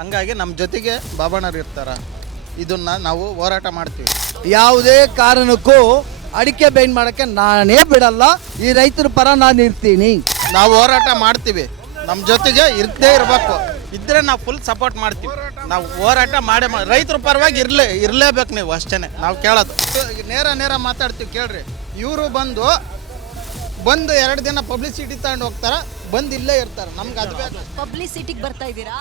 ಹಂಗಾಗಿ ನಮ್ಮ ಜೊತೆಗೆ ಬಾಬಣ್ಣರು ಇರ್ತಾರೆ. ಇದನ್ನು ನಾವು ಹೋರಾಟ ಮಾಡ್ತೀವಿ. ಯಾವುದೇ ಕಾರಣಕ್ಕೂ ಅಡಿಕೆ ಬೇನ್ ಮಾಡೋಕ್ಕೆ ನಾನೇ ಬಿಡಲ್ಲ. ಈ ರೈತರ ಪರ ನಾನು ಇರ್ತೀನಿ. ನಾವು ಹೋರಾಟ ಮಾಡ್ತೀವಿ, ನಮ್ಮ ಜೊತೆಗೆ ಇರದೇ ಇರಬೇಕು. ಇದ್ದರೆ ನಾವು ಫುಲ್ ಸಪೋರ್ಟ್ ಮಾಡ್ತೀವಿ. ನಾವು ಹೋರಾಟ ರೈತರ ಪರವಾಗಿ ಇರಲೇಬೇಕು ನೀವು, ಅಷ್ಟೇ ನಾವು ಕೇಳೋದು. ನೇರ ಮಾತಾಡ್ತೀವಿ ಕೇಳ್ರಿ. ಇವರು ಬಂದು 2 ದಿನ ಪಬ್ಲಿಸಿಟಿ ತಗೊಂಡು ಹೋಗ್ತಾರೆ, ಬಂದು ಇಲ್ಲೇ ಇರ್ತಾರೆ. ನಮ್ಗೆ ಅದು ಬೇಕು. ಪಬ್ಲಿಸಿಟಿಗೆ ಬರ್ತಾ ಇದ್ದೀರಾ?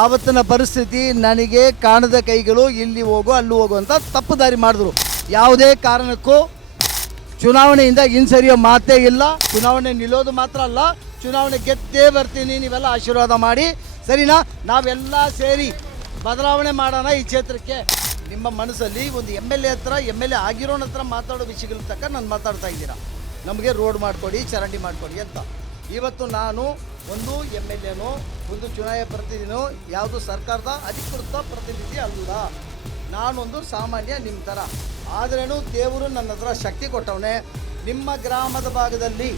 ಆವತ್ತಿನ ಪರಿಸ್ಥಿತಿ ನನಗೆ ಕಾಣದ ಕೈಗಳು ಇಲ್ಲಿ ಹೋಗು ಅಲ್ಲಿ ಹೋಗು ಅಂತ ತಪ್ಪು ದಾರಿ ಮಾಡಿದ್ರು. ಯಾವುದೇ ಕಾರಣಕ್ಕೂ ಚುನಾವಣೆಯಿಂದ ಹಿಂಸರಿಯೋ ಮಾತೇ ಇಲ್ಲ. ಚುನಾವಣೆ ನಿಲ್ಲೋದು ಮಾತ್ರ ಅಲ್ಲ, ಚುನಾವಣೆ ಗೆದ್ದೇ ಬರ್ತೀನಿ. ನೀವೆಲ್ಲ ಆಶೀರ್ವಾದ ಮಾಡಿ, ಸರಿನಾ? ನಾವೆಲ್ಲ ಸೇರಿ ಬದಲಾವಣೆ ಮಾಡೋಣ ಈ ಕ್ಷೇತ್ರಕ್ಕೆ. ನಿಮ್ಮ ಮನಸ್ಸಲ್ಲಿ ಒಂದು MLA ಹತ್ರ, MLA ಆಗಿರೋನ ಹತ್ರ ಮಾತಾಡೋ ವಿಷಯಗಳ ತಕ್ಕ ನಾನು ಮಾತಾಡ್ತಾ ಇದ್ದೀರಾ. ನಮಗೆ ರೋಡ್ ಮಾಡಿಕೊಡಿ, ಚರಂಡಿ ಮಾಡಿಕೊಡಿ ಅಂತ. ಇವತ್ತು ನಾನು ಒಂದು MLAನೋ ಒಂದು ಚುನಾಯಿತ ಪ್ರತಿನಿಧಿನೋ ಯಾವುದು ಸರ್ಕಾರದ ಅಧಿಕೃತ ಪ್ರತಿನಿಧಿ ಅಲ್ಲ. ನಾನೊಂದು ಸಾಮಾನ್ಯ ನಿಮ್ಮ ಥರ. ಆದ್ರೇನು ದೇವರು ನನ್ನ ಹತ್ರ ಶಕ್ತಿ ಕೊಟ್ಟವನೇ. ನಿಮ್ಮ ಗ್ರಾಮದ ಭಾಗದಲ್ಲಿ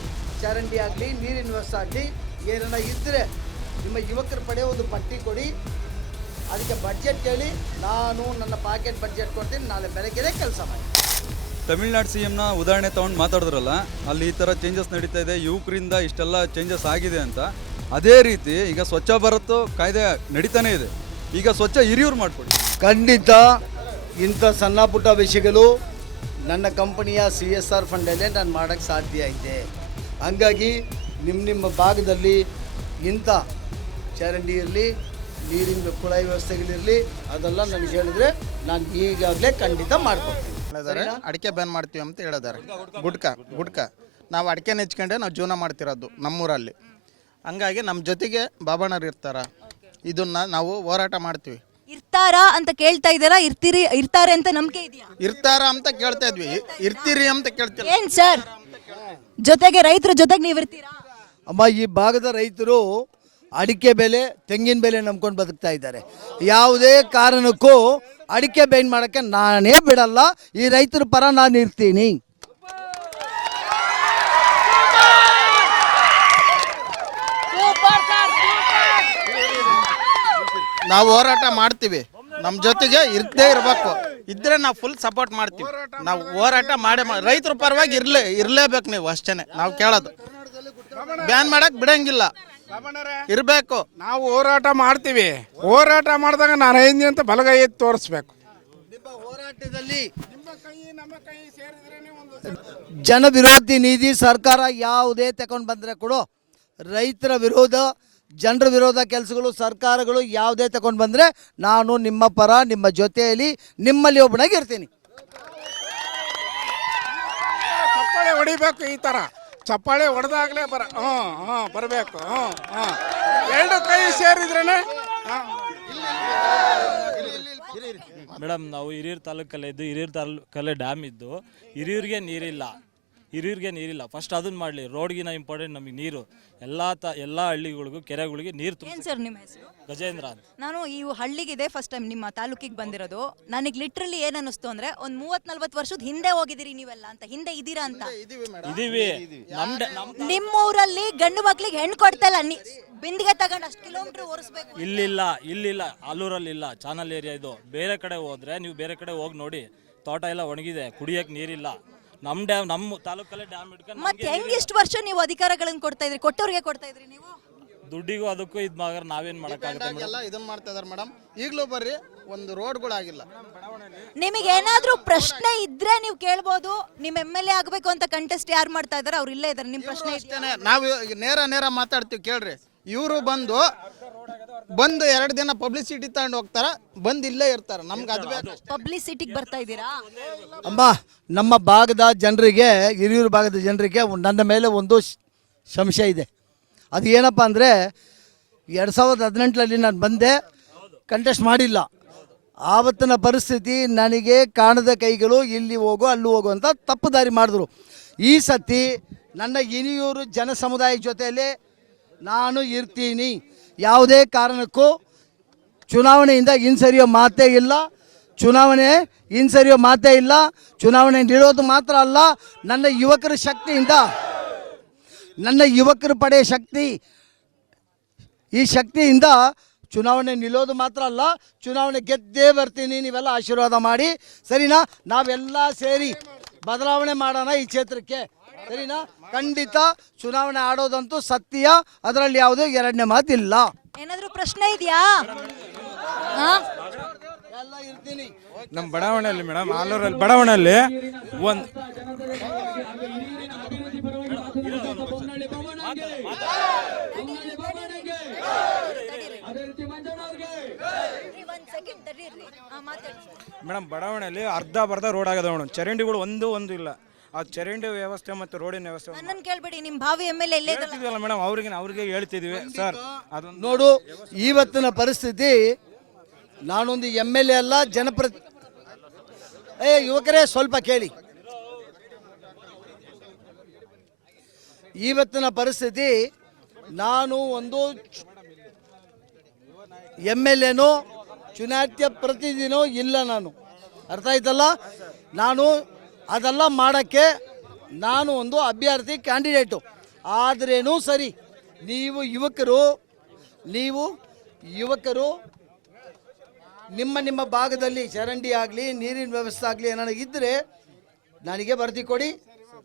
ಚರಂಡಿ ಆಗಲಿ, ನೀರಿನ ವ್ಯವಸ್ಥೆ ಆಗಲಿ ಏನನ್ನ ಇದ್ದರೆ ನಿಮ್ಮ ಯುವಕರ ಪಡೆ ಒಂದು ಪಟ್ಟಿ ಕೊಡಿ. ಅದಕ್ಕೆ ಬಡ್ಜೆಟ್ ಹೇಳಿ, ನಾನು ನನ್ನ ಪಾಕೆಟ್ ಬಡ್ಜೆಟ್ ಕೊಡ್ತೀನಿ. ನಾಳೆ ಬೆಳಗ್ಗೆನೇ ಕೆಲಸ ಮಾಡಿ. ತಮಿಳ್ನಾಡು CMನ ಉದಾಹರಣೆ ತೊಗೊಂಡು ಮಾತಾಡಿದ್ರಲ್ಲ, ಅಲ್ಲಿ ಈ ಥರ ಚೇಂಜಸ್ ನಡೀತಾ ಇದೆ, ಯುವಕರಿಂದ ಇಷ್ಟೆಲ್ಲ ಚೇಂಜಸ್ ಆಗಿದೆ ಅಂತ. ಅದೇ ರೀತಿ ಈಗ ಸ್ವಚ್ಛ ಭಾರತ್ ಕಾಯ್ದೆ ನಡೀತಾನೆ ಇದೆ. ಈಗ ಸ್ವಚ್ಛ ಹಿರಿಯೂರು ಮಾಡಿಕೊಡಿ. ಖಂಡಿತ ಇಂಥ ಸಣ್ಣ ಪುಟ್ಟ ವಿಷಯಗಳು ನನ್ನ ಕಂಪನಿಯ CSR ಫಂಡಲ್ಲೇ ನಾನು ಮಾಡೋಕ್ಕೆ ಸಾಧ್ಯ ಐತೆ. ಹಂಗಾಗಿ ನಿಮ್ಮ ಭಾಗದಲ್ಲಿ ಇಂಥ ಚರಂಡಿ ಇರಲಿ, ನೀರಿನ ಕುಳಾಯಿ ವ್ಯವಸ್ಥೆಗಳಿರಲಿ, ಅದೆಲ್ಲ ನನಗೆ ಹೇಳಿದ್ರೆ ನಾನು ಈಗಾಗಲೇ ಖಂಡಿತ ಮಾಡ್ಕೊಡ್ತೀನಿ. ಅಡಿಕೆ ಬ್ಯಾನ್ ಮಾಡ್ತೀವಿ ಅಂತ ಹೇಳಿದ್ದಾರೆ. ಗುಡ್ಕ ನಾವು ಅಡಿಕೆ ನೆಚ್ಕೊಂಡೆ ನಾವು ಜೀವನ ಮಾಡ್ತಿರೋದು ನಮ್ಮೂರಲ್ಲಿ. ಹಂಗಾಗಿ ನಮ್ಮ ಜೊತೆಗೆ ಬಾಬಣ್ಣರು ಇರ್ತಾರೆ. ಇದನ್ನು ನಾವು ಹೋರಾಟ ಮಾಡ್ತೀವಿ. ಇರ್ತಾರಾ ಅಂತ ಕೇಳ್ತಾ ಇದ್ದೀರಾ? ಇರ್ತಾರೆ ಅಂತ ನಂಬಿಕೆ ಇದೆಯಾ? ಇರ್ತಾರ ಅಂತ ಕೇಳ್ತಾ ಇದ್ವಿ, ಇರ್ತೀರಿ ಅಂತ ಕೇಳ್ತೀವಿ. ಏನ್ ಸರ್, ಜೊತೆಗೆ ರೈತರ ಜೊತೆಗೆ ನೀವು ಇರ್ತೀರಾ? ಅಮ್ಮ, ಈ ಭಾಗದ ರೈತರು ಅಡಿಕೆ ಬೆಲೆ, ತೆಂಗಿನ ಬೆಲೆ ನಂಬ್ಕೊಂಡು ಬದುಕ್ತಾ ಇದ್ದಾರೆ. ಯಾವುದೇ ಕಾರಣಕ್ಕೂ ಅಡಿಕೆ ಬೇನ್ ಮಾಡೋಕ್ಕೆ ನಾನೇ ಬಿಡಲ್ಲ. ಈ ರೈತರ ಪರ ನಾನು ಇರ್ತೀನಿ. ನಾವು ಹೋರಾಟ ಮಾಡ್ತೀವಿ, ನಮ್ಮ ಜೊತೆಗೆ ಇರದೇ ಇರಬೇಕು. ಇದ್ರೆ ನಾವು ಫುಲ್ ಸಪೋರ್ಟ್ ಮಾಡ್ತೀವಿ. ನಾವು ಹೋರಾಟ ರೈತರ ಪರವಾಗಿ ಇರಲೇಬೇಕು ನೀವು, ಅಷ್ಟೇ ನಾವು ಕೇಳೋದು. ಬ್ಯಾನ್ ಮಾಡಕ್ ಬಿಡಂಗಿಲ್ಲ, ಇರಬೇಕು. ನಾವು ಹೋರಾಟ ಮಾಡ್ತೀವಿ. ಹೋರಾಟ ಮಾಡಿದಾಗ ನಾನು ಐದು ಅಂತ ಬಲಗೈ ಎತ್ತಿ ತೋರಿಸ್ಬೇಕು. ಹೋರಾಟದಲ್ಲಿ ಜನ ವಿರೋಧಿ ನೀತಿ ಸರ್ಕಾರ ಯಾವುದೇ ತಗೊಂಡು ಬಂದರೆ ಕೂಡ ರೈತರ ವಿರೋಧ, ಜನರ ವಿರೋಧ ಕೆಲಸಗಳು ಸರ್ಕಾರಗಳು ಯಾವುದೇ ತಗೊಂಡು ಬಂದರೆ ನಾನು ನಿಮ್ಮ ಪರ, ನಿಮ್ಮ ಜೊತೆಯಲ್ಲಿ, ನಿಮ್ಮಲ್ಲಿ ಒಬ್ಬನಾಗಿ ಇರ್ತೀನಿ. ಚಪ್ಪಾಳೆ ಹೊಡಿಬೇಕು. ಈ ಥರ ಚಪ್ಪಾಳೆ ಹೊಡೆದಾಗಲೇ ಬರಬೇಕು. ಎರಡು ಕೈ ಸೇರಿದ್ರೇನೆ. ಮೇಡಮ್, ನಾವು ಹಿರಿಯೂರು ತಾಲೂಕಲ್ಲಿದ್ದು, ಹಿರಿಯೂರು ತಾಲೂಕಲ್ಲೇ ಡ್ಯಾಮ್ ಇದ್ದು, ಹಿರಿಯೂರಿಗೆ ನೀರಿಲ್ಲ. ಫಸ್ಟ್ ಅದನ್ನ ಮಾಡಲಿ. ರೋಡ್ಗಿನ ಇಂಪಾರ್ಟೆಂಟ್ ನಮಗೆ ನೀರು. ಎಲ್ಲ ಹಳ್ಳಿಗಳಿಗೂ, ಕೆರೆಗಳಿಗೂ ನೀರು ತುಂಬ. ಏನ್ ಸರ್ ನಿಮ್ಮ ಹೆಸರು? ಗಜೇಂದ್ರ ಅಂತ. ನಾನು ಈ ಹಳ್ಳಿಗಿದೆ ಫಸ್ಟ್ ಟೈಮ್ ನಿಮ್ಮ ತಾಲೂಕಿಗೆ ಬಂದಿರೋದು. ನನಗೆ ಲಿಟ್ರಲಿ ಏನ್ ಅನ್ನಿಸ್ತು ಅಂದ್ರೆ, ಒಂದು 30-40 ವರ್ಷದ ಹಿಂದೆ ಹೋಗಿದ್ದೀರಿ ನೀವೆಲ್ಲ ಅಂತ, ಹಿಂದೆ ಇದೀರಾ ಅಂತ. ಇದೀವಿ. ನಿಮ್ಮ ಊರಲ್ಲಿ ಗಂಡು ಮಕ್ಳಿಗೆ ಹೆಣ್ಣು ಕೊಡ್ತಾ ಇಲ್ಲ, ಬಿಂದಿಗೆ ತಗೊಂಡು ಅಷ್ಟು ಕಿಲೋಮೀಟರ್ ಓಡಿಸ್ಬೇಕು. ಇಲ್ಲಿಲ್ಲ ಅಲ್ಲೂರಲ್ಲಿ ಇಲ್ಲ. ಚಾನಲ್ ಏರಿಯಾ ಇದು. ಬೇರೆ ಕಡೆ ಹೋದ್ರೆ, ನೀವು ಬೇರೆ ಕಡೆ ಹೋಗಿ ನೋಡಿ, ತೋಟ ಎಲ್ಲ ಒಣಗಿದೆ, ಕುಡಿಯಕ್ಕೆ ನೀರಿಲ್ಲ. ನಮ್ಮ ತಾಲೂಕಲ್ಲೇ ಡ್ಯಾಮ್ ಇಟ್ಕೊಂಡು ಮತ್ತೆ ಹೆಂಗ್ ಇಷ್ಟು ವರ್ಷ ನೀವು ಅಧಿಕಾರಗಳನ್ನು ಕೊಡ್ತಾ ಇದ್ರಿ? ಕೊಟ್ಟವ್ರಿಗೆ ಕೊಡ್ತಾ ಇದ್ರಿ ನೀವು? ದುಡ್ಡಿಗೂ ಅದಕ್ಕೂ ಇದ್ ಮಗರ್ ನಾವೇನ್ ಮಾಡಕ್ಕಾಗುತ್ತೆ? ಎಲ್ಲ ಇದನ್ನ ಮಾಡ್ತಾ ಇದಾರೆ ಮೇಡಮ್. ಈಗಲೂ ಬರ್ರಿ, ಒಂದು ರೋಡ್ಗಳಾಗಿಲ್ಲ. ನಿಮಗೆ ಏನಾದ್ರೂ ಪ್ರಶ್ನೆ ಇದ್ರೆ ನೀವು ಕೇಳ್ಬೋದು. ನಿಮ್ MLA ಆಗ್ಬೇಕು ಅಂತ ಕಂಟೆಸ್ಟ್ ಯಾರು ಮಾಡ್ತಾ ಇದಾರೆ? ಅವ್ರು ಇಲ್ಲೇ ಇದಾರೆ. ನಿಮ್ ಪ್ರಶ್ನೆ ಅಷ್ಟೇನೆ. ನಾವು ನೇರ ಮಾತಾಡ್ತೀವಿ ಕೇಳ್ರಿ. ಇವರು ಬಂದು 2 ದಿನ ಪಬ್ಲಿಸಿಟಿ ತಗೊಂಡು ಹೋಗ್ತಾರ, ಬಂದು ಇಲ್ಲೇ ಇರ್ತಾರೆ. ನಮ್ಗೆ ಅದು ಬೇಕು. ಪಬ್ಲಿಸಿಟಿಗೆ ಬರ್ತಾ ಇದ್ದೀರಾ? ಅಮ್ಮ, ನಮ್ಮ ಭಾಗದ ಜನರಿಗೆ, ಹಿರಿಯೂರು ಭಾಗದ ಜನರಿಗೆ ನನ್ನ ಮೇಲೆ ಒಂದು ಸಂಶಯ ಇದೆ. ಅದು ಏನಪ್ಪ ಅಂದರೆ, 2018ರಲ್ಲಿ ನಾನು ಬಂದೆ, ಕಂಟೆಸ್ಟ್ ಮಾಡಿಲ್ಲ. ಆವತ್ತಿನ ಪರಿಸ್ಥಿತಿ ನನಗೆ ಕಾಣದ ಕೈಗಳು ಇಲ್ಲಿ ಹೋಗು ಅಲ್ಲಿ ಹೋಗು ಅಂತ ತಪ್ಪು ದಾರಿ ಮಾಡಿದ್ರು. ಈ ಸತಿ ನನ್ನ ಹಿರಿಯೂರು ಜನ ಸಮುದಾಯ ಜೊತೆಯಲ್ಲಿ ನಾನು ಇರ್ತೀನಿ. ಯಾವುದೇ ಕಾರಣಕ್ಕೂ ಚುನಾವಣೆಯಿಂದ ಹಿಂಸರಿಯೋ ಮಾತೇ ಇಲ್ಲ. ಚುನಾವಣೆ ನಿಲ್ಲೋದು ಮಾತ್ರ ಅಲ್ಲ, ನನ್ನ ಯುವಕರ ಶಕ್ತಿಯಿಂದ, ನನ್ನ ಯುವಕರ ಪಡೆ ಶಕ್ತಿ, ಈ ಶಕ್ತಿಯಿಂದ ಚುನಾವಣೆ ನಿಲ್ಲೋದು ಮಾತ್ರ ಅಲ್ಲ, ಚುನಾವಣೆ ಗೆದ್ದೇ ಬರ್ತೀನಿ, ನೀವೆಲ್ಲ ಆಶೀರ್ವಾದ ಮಾಡಿ, ಸರಿನಾ? ನಾವೆಲ್ಲ ಸೇರಿ ಬದಲಾವಣೆ ಮಾಡೋಣ ಈ ಕ್ಷೇತ್ರಕ್ಕೆ, ಸರಿನಾ? ಖಂಡಿತ ಚುನಾವಣೆ ಆಡೋದಂತೂ ಸತ್ಯ, ಅದರಲ್ಲಿ ಯಾವುದೇ ಎರಡನೇ ಮಾತಿಲ್ಲ. ಏನಾದ್ರೂ ಪ್ರಶ್ನೆ ಇದೆಯಾ? ಎಲ್ಲ ಇರ್ತೀನಿ. ನಮ್ಮ ಬಡಾವಣೆಯಲ್ಲಿ ಮೇಡಮ್, ಆಲೂರಲ್ಲಿ ಬಡಾವಣೆಯಲ್ಲಿ ಒಂದು ಮೇಡಮ್ ಬಡಾವಣೆಯಲ್ಲಿ ಅರ್ಧ ರೋಡ್ ಆಗದ ಮೇಡಮ್. ಚರಂಡಿಗಳು ಒಂದು ಇಲ್ಲ. ಆ ಚರಂಡಿ ವ್ಯವಸ್ಥೆ ಮತ್ತು ರೋಡಿನ ವ್ಯವಸ್ಥೆ ನನ್ನನ್ನು ಕೇಳ್ಬೇಡಿ, ನಿಮ್ಮ ಭಾವಿ ಎಮ್.ಎಲ್.ಎ ಇಲ್ಲೇ ಇದ್ದಲ್ಲ. ಹೇಳ್ತಿದ್ವಲ್ಲ ಮೇಡಮ್, ಅವ್ರಿಗೆ ಹೇಳ್ತಿದ್ವಿ ಸರ್. ಅದೊಂದು ನೋಡು, ಇವತ್ತಿನ ಪರಿಸ್ಥಿತಿ, ನಾನೊಂದು MLA ಅಲ್ಲ, ಯುವಕರೇ ಸ್ವಲ್ಪ ಕೇಳಿ. ಇವತ್ತಿನ ಪರಿಸ್ಥಿತಿ, ನಾನು ಒಂದು MLAನೋ ಚುನಾಯಿತ ಪ್ರತಿನಿಧಿನೋ ಇಲ್ಲ. ನಾನು ಅರ್ಥ ಆಯ್ತಲ್ಲ? ನಾನು ಅದೆಲ್ಲ ಮಾಡೋಕ್ಕೆ ನಾನು ಒಂದು ಅಭ್ಯರ್ಥಿ ಕ್ಯಾಂಡಿಡೇಟು. ಆದ್ರೇನೂ ಸರಿ, ನೀವು ಯುವಕರು ನಿಮ್ಮ ಭಾಗದಲ್ಲಿ ಚರಂಡಿ ಆಗಲಿ, ನೀರಿನ ವ್ಯವಸ್ಥೆ ಆಗಲಿ ಏನಾದ್ರು ಇದ್ದರೆ ನನಗೆ ವರದಿ ಕೊಡಿ,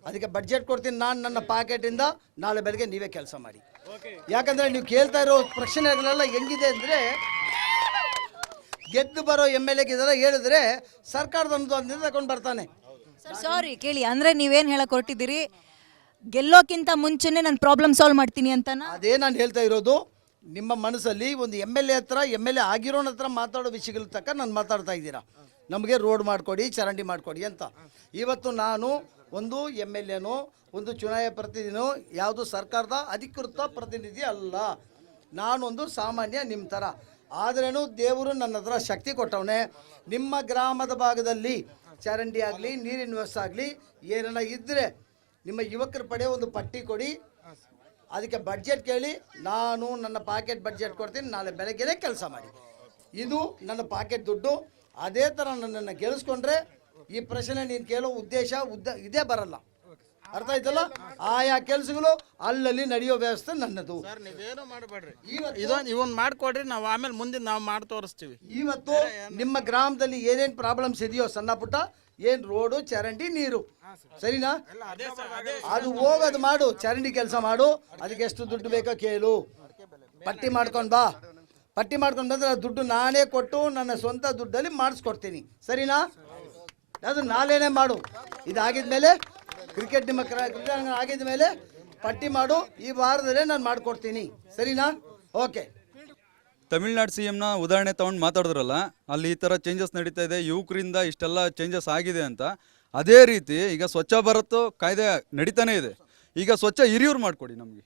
ಅದಕ್ಕೆ ಬಡ್ಜೆಟ್ ಕೊಡ್ತೀನಿ. ನಾನು ನನ್ನ ಪಾಕೆಟಿಂದ ನಾಳೆ ಬೆಳಗ್ಗೆ ನೀವೇ ಕೆಲಸ ಮಾಡಿ. ಯಾಕಂದರೆ ನೀವು ಕೇಳ್ತಾ ಇರೋ ಪ್ರಶ್ನೆಗಳೆಲ್ಲ ಹೆಂಗಿದೆ ಅಂದರೆ, ಗೆದ್ದು ಬರೋ MLA ಇದೆಲ್ಲ ಹೇಳಿದ್ರೆ ಸರ್ಕಾರದ ಅನುದಾನದಿಂದ ತಗೊಂಡು ಬರ್ತಾನೆ. ಸರ್ ಸಾರಿ ಕೇಳಿ, ಅಂದ್ರೆ ನೀವೇನು ಹೇಳಕ್ ಹೊರಟಿದ್ದೀರಿ? ಗೆಲ್ಲೋಕ್ಕಿಂತ ಮುಂಚೆನೆ ನಾನು ಪ್ರಾಬ್ಲಮ್ ಸಾಲ್ವ್ ಮಾಡ್ತೀನಿ ಅಂತನಾ? ಅದೇ ನಾನು ಹೇಳ್ತಾ ಇರೋದು. ನಿಮ್ಮ ಮನಸ್ಸಲ್ಲಿ ಒಂದು MLA ಆಗಿರೋನ ಹತ್ರ ಮಾತಾಡೋ ವಿಷಯಗಳ ತಕ್ಕ ನಾನು ಮಾತಾಡ್ತಾ ಇದ್ದೀರಾ. ನಮಗೆ ರೋಡ್ ಮಾಡಿಕೊಡಿ, ಚರಂಡಿ ಮಾಡಿಕೊಡಿ ಅಂತ. ಇವತ್ತು ನಾನು ಒಂದು MLAನೋ ಒಂದು ಚುನಾಯಿತ ಪ್ರತಿನಿಧಿನೋ ಯಾವುದು ಸರ್ಕಾರದ ಅಧಿಕೃತ ಪ್ರತಿನಿಧಿ ಅಲ್ಲ. ನಾನೊಂದು ಸಾಮಾನ್ಯ ನಿಮ್ಮ ಥರ. ಆದ್ರೇನು ದೇವರು ನನ್ನ ಹತ್ರ ಶಕ್ತಿ ಕೊಟ್ಟವನೇ. ನಿಮ್ಮ ಗ್ರಾಮದ ಭಾಗದಲ್ಲಿ ಚರಂಡಿ ಆಗಲಿ, ನೀರಿನ ವ್ಯವಸ್ಥೆ ಆಗಲಿ ಏನಾರ ಇದ್ದರೆ ನಿಮ್ಮ ಯುವಕರ ಪಡೆ ಒಂದು ಪಟ್ಟಿ ಕೊಡಿ, ಅದಕ್ಕೆ ಬಡ್ಜೆಟ್ ಕೇಳಿ, ನಾನು ನನ್ನ ಪಾಕೆಟ್ ಬಡ್ಜೆಟ್ ಕೊಡ್ತೀನಿ, ನಾಳೆ ಬೆಳಗ್ಗೆನೇ ಕೆಲಸ ಮಾಡಿ. ಇದು ನನ್ನ ಪಾಕೆಟ್ ದುಡ್ಡು. ಅದೇ ಥರ ನನ್ನನ್ನು ಗೆಲ್ಲಿಸ್ಕೊಂಡ್ರೆ ಈ ಪ್ರಶ್ನೆ ನೀನು ಕೇಳೋ ಉದ್ದೇಶ ಇದೇ ಬರಲ್ಲ. ಅರ್ಥ ಆಯ್ತಲ್ಲ? ಆಯಾ ಕೆಲಸಗಳು ಅಲ್ಲಲ್ಲಿ ನಡೆಯೋ ವ್ಯವಸ್ಥೆ ನನ್ನದು. ಸರ್ ನೀವೇನು ಮಾಡಬೇಡ್ರಿ, ಇವನ್ ಮಾಡ್ಕೊಡ್ರಿ, ನಾವು ಆಮೇಲೆ ಮುಂದೆ ನಾವು ಮಾಡಿ ತೋರಿಸ್ತೀವಿ. ಇವತ್ತು ನಿಮ್ಮ ಗ್ರಾಮದಲ್ಲಿ ಏನೇನು ಪ್ರಾಬ್ಲಮ್ಸ್ ಇದೆಯೋ, ಸಣ್ಣ ಪುಟ್ಟ ಏನು ರೋಡು, ಚರಂಡಿ, ನೀರು, ಸರಿನಾ? ಅದು ಹೋಗೋದು ಮಾಡು, ಚರಂಡಿ ಕೆಲಸ ಮಾಡು. ಅದಕ್ಕೆ ಎಷ್ಟು ದುಡ್ಡು ಬೇಕೋ ಕೇಳು, ಪಟ್ಟಿ ಮಾಡ್ಕೊಂಡು ಬಾ. ಪಟ್ಟಿ ಮಾಡ್ಕೊಂಡು ಬಂದ್ರೆ ಆ ದುಡ್ಡು ನಾನೇ ಕೊಟ್ಟು ನನ್ನ ಸ್ವಂತ ದುಡ್ಡಲ್ಲಿ ಮಾಡಿಸ್ಕೊಡ್ತೀನಿ, ಸರಿನಾ? ಅದು ನಾಳೆನೇ ಮಾಡು. ಇದಾಗಿದ್ಮೇಲೆ ಕ್ರಿಕೆಟ್ ನಿಮ್ಮ ಕ್ರೀಡಾಂಗಣ ಆಗಿದ ಮೇಲೆ ಪಟ್ಟಿ ಮಾಡು, ಈ ವಾರದಲ್ಲೇ ನಾನು ಮಾಡಿಕೊಡ್ತೀನಿ, ಸರಿನಾ? ಓಕೆ. ತಮಿಳ್ನಾಡು CMನ ಉದಾಹರಣೆ ತಗೊಂಡು ಮಾತಾಡಿದ್ರಲ್ಲ, ಅಲ್ಲಿ ಈ ಥರ ಚೇಂಜಸ್ ನಡೀತಾ ಇದೆ, ಯುವಕರಿಂದ ಇಷ್ಟೆಲ್ಲ ಚೇಂಜಸ್ ಆಗಿದೆ ಅಂತ. ಅದೇ ರೀತಿ ಈಗ ಸ್ವಚ್ಛ ಭಾರತ್ ಕಾಯ್ದೆ ನಡೀತಾನೆ ಇದೆ. ಈಗ ಸ್ವಚ್ಛ ಹಿರಿಯೂರು ಮಾಡಿಕೊಡಿ. ನಮಗೆ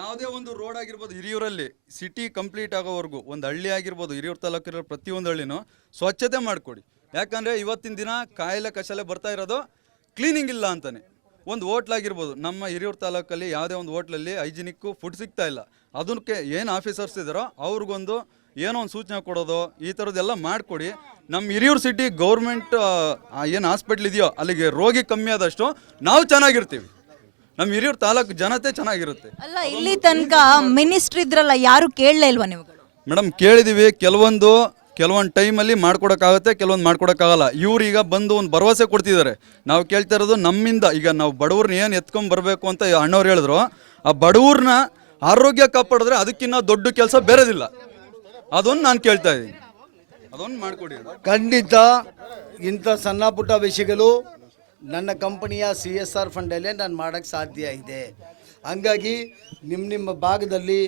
ಯಾವುದೇ ಒಂದು ರೋಡ್ ಆಗಿರ್ಬೋದು, ಹಿರಿಯೂರಲ್ಲಿ ಸಿಟಿ ಕಂಪ್ಲೀಟ್ ಆಗೋವರೆಗೂ ಒಂದು ಹಳ್ಳಿ ಆಗಿರ್ಬೋದು, ಹಿರಿಯೂರು ತಾಲೂಕಿರೋ ಪ್ರತಿಯೊಂದು ಹಳ್ಳಿನೂ ಸ್ವಚ್ಛತೆ ಮಾಡಿಕೊಡಿ. ಯಾಕಂದರೆ ಇವತ್ತಿನ ದಿನ ಕಾಯಿಲೆ ಕಷಲೆ ಬರ್ತಾ ಇರೋದು ಕ್ಲೀನಿಂಗ್ ಇಲ್ಲ ಅಂತಾನೆ. ಒಂದು ಹೋಟ್ಲಾಗಿರ್ಬೋದು, ನಮ್ಮ ಹಿರಿಯೂರು ತಾಲೂಕಲ್ಲಿ ಯಾವುದೇ ಒಂದು ಹೋಟ್ಲಲ್ಲಿ ಹೈಜಿನಿಕ್ಕು ಫುಡ್ ಸಿಗ್ತಾ ಇಲ್ಲ. ಅದಕ್ಕೆ ಏನು ಆಫೀಸರ್ಸ್ ಇದ್ದಾರೋ ಅವ್ರಿಗೊಂದು ಏನೋ ಒಂದು ಸೂಚನೆ ಕೊಡೋದು, ಈ ಥರದ್ದೆಲ್ಲ ಮಾಡಿಕೊಡಿ. ನಮ್ಮ ಹಿರಿಯೂರು ಸಿಟಿ ಗೌರ್ಮೆಂಟ್ ಏನು ಹಾಸ್ಪಿಟ್ಲ್ ಇದೆಯೋ ಅಲ್ಲಿಗೆ ರೋಗಿ ಕಮ್ಮಿ ಆದಷ್ಟು ನಾವು ಚೆನ್ನಾಗಿರ್ತೀವಿ, ನಮ್ಮ ಹಿರಿಯೂರು ತಾಲೂಕು ಜನತೆ ಚೆನ್ನಾಗಿರುತ್ತೆ. ಅಲ್ಲ, ಇಲ್ಲಿ ತನಕ ಮಿನಿಸ್ಟ್ರ್ ಇದ್ರಲ್ಲ, ಯಾರು ಕೇಳಲೇ ಇಲ್ವಾ ನೀವುಗಳು? ಮೇಡಮ್ ಕೇಳಿದ್ದೀವಿ, ಕೆಲವೊಂದು ಟೈಮಲ್ಲಿ ಮಾಡ್ಕೊಡೋಕ್ಕಾಗುತ್ತೆ, ಕೆಲವೊಂದು ಮಾಡ್ಕೊಡೋಕ್ಕಾಗಲ್ಲ. ಇವ್ರು ಈಗ ಬಂದು ಒಂದು ಭರವಸೆ ಕೊಡ್ತಿದ್ದಾರೆ. ನಾವು ಕೇಳ್ತಾ ಇರೋದು ನಮ್ಮಿಂದ, ಈಗ ನಾವು ಬಡವ್ರನ್ನ ಏನು ಎತ್ಕೊಂಡ್ ಬರಬೇಕು ಅಂತ ಅಣ್ಣವ್ರು ಹೇಳಿದ್ರು, ಆ ಬಡವ್ರನ್ನ ಆರೋಗ್ಯ ಕಾಪಾಡಿದ್ರೆ ಅದಕ್ಕಿಂತ ದೊಡ್ಡ ಕೆಲಸ ಬೇರೆದಿಲ್ಲ. ಅದೊಂದು ನಾನು ಕೇಳ್ತಾ ಇದ್ದೀನಿ, ಅದೊಂದು ಮಾಡಿಕೊಡಿ. ಖಂಡಿತ ಇಂಥ ಸಣ್ಣ ಪುಟ್ಟ ವಿಷಯಗಳು ನನ್ನ ಕಂಪನಿಯ CSR ಫಂಡಲ್ಲೇ ನಾನು ಮಾಡೋಕ್ಕೆ ಸಾಧ್ಯ ಇದೆ. ಹಂಗಾಗಿ ನಿಮ್ಮ ಭಾಗದಲ್ಲಿ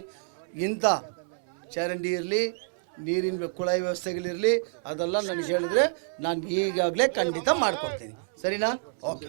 ಇಂಥ ಚರಂಡಿ ಇರಲಿ, ನೀರಿನ ಕುಳಾಯಿ ವ್ಯವಸ್ಥೆಗಳಿರಲಿ, ಅದೆಲ್ಲ ನನಗೆ ಹೇಳಿದ್ರೆ ನಾನು ಈಗಾಗಲೇ ಖಂಡಿತ ಮಾಡಿಕೊಡ್ತೀನಿ, ಸರಿನಾ? ಓಕೆ.